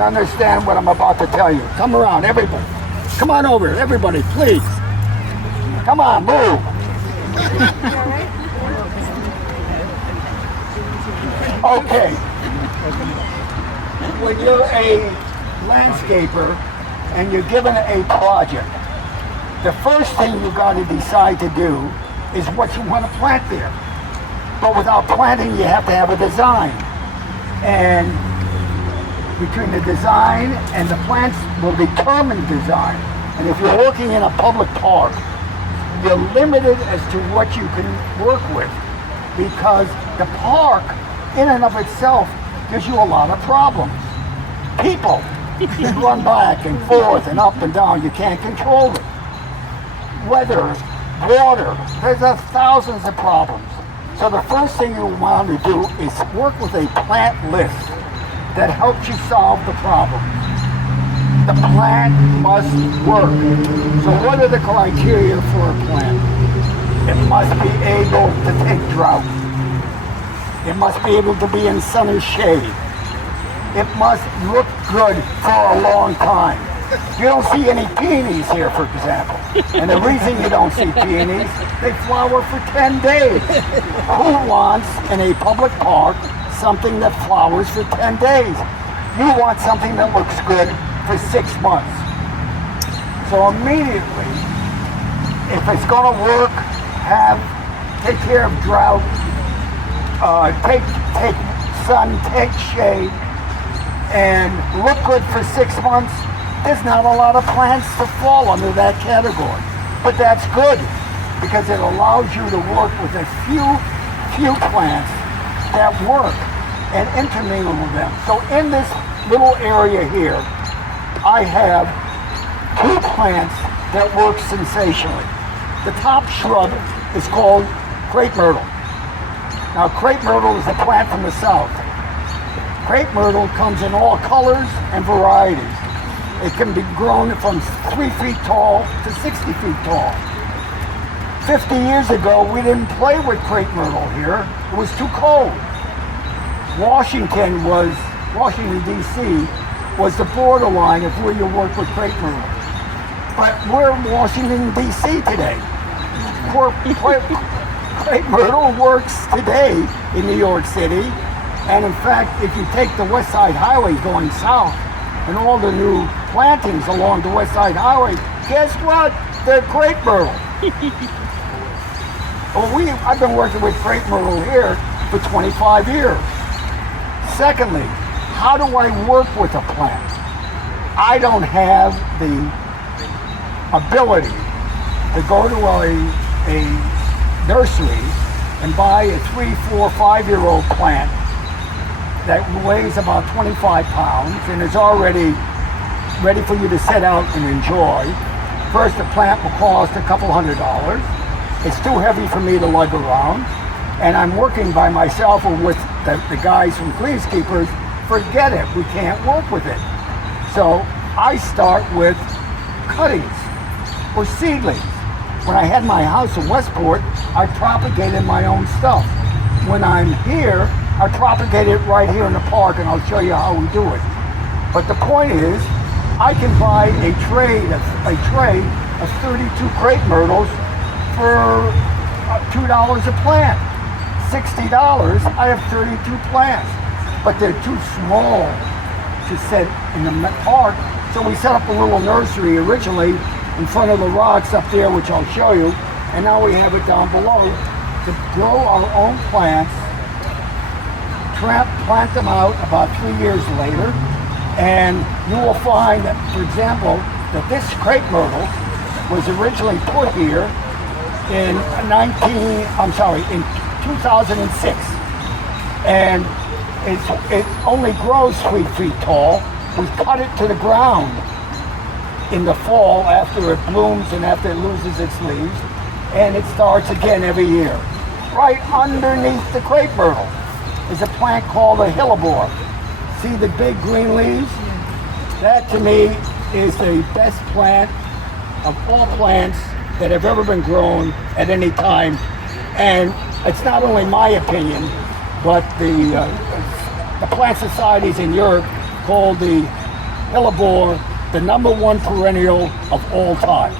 and understand what I'm about to tell you. Come around, everybody. Come on over, everybody, please. Come on, move. Okay. When you're a landscaper and you're given a project, the first thing you got to decide to do is what you want to plant there. But without planting, you have to have a design. And between the design and the plants will determine design. And if you're working in a public park, you're limited as to what you can work with, because the park in and of itself gives you a lot of problems. People run back and forth and up and down. You can't control it. Weather, water, there's thousands of problems. So the first thing you want to do is work with a plant list that helps you solve the problem. The plant must work. So what are the criteria for a plant? It must be able to take drought. It must be able to be in sun and shade. It must look good for a long time. You don't see any peonies here, for example. And the reason you don't see peonies, they flower for 10 days. Who wants in a public park something that flowers for 10 days? You want something that looks good for 6 months. So immediately, if it's going to work, take care of drought, take sun, take shade, and look good for 6 months. There's not a lot of plants to fall under that category. But that's good, because it allows you to work with a few plants that work and intermingle with them. So in this little area here, I have 2 plants that work sensationally. The top shrub is called crepe myrtle. Now, crepe myrtle is a plant from the south. Crepe myrtle comes in all colors and varieties. It can be grown from 3 feet tall to 60 feet tall. 50 years ago, we didn't play with crepe myrtle here. It was too cold. Washington, D.C. was the borderline of where you work with crepe myrtle. But we're in Washington, D.C. today. Crepe myrtle works today in New York City. And in fact, if you take the West Side Highway going south and all the new plantings along the West Side Highway, guess what? They're crepe myrtle. Well, I've been working with crepe myrtle here for 25 years. Secondly, how do I work with a plant? I don't have the ability to go to a nursery and buy a 3, 4, 5-year-old plant that weighs about 25 pounds and is already ready for you to set out and enjoy. First, the plant will cost a couple $100. It's too heavy for me to lug around, and I'm working by myself or with the guys from Greenskeepers. Forget it, we can't work with it. So I start with cuttings or seedlings. When I had my house in Westport, I propagated my own stuff. When I'm here, I propagate it right here in the park, and I'll show you how we do it. But the point is, I can buy a tray of 32 crepe myrtles for $2 a plant. $60, I have 32 plants. But they're too small to set in the park, so we set up a little nursery originally in front of the rocks up there, which I'll show you, and now we have it down below to grow our own plants, plant them out about 3 years later, and you will find that, for example, that this crepe myrtle was originally put here in 2006, and it only grows 3 feet tall. We cut it to the ground in the fall after it blooms and after it loses its leaves, and it starts again every year. Right underneath the crepe myrtle is a plant called a hellebore. See the big green leaves? That to me is the best plant of all plants that have ever been grown at any time. And it's not only my opinion, but the plant societies in Europe called the hellebore, the #1 perennial of all time.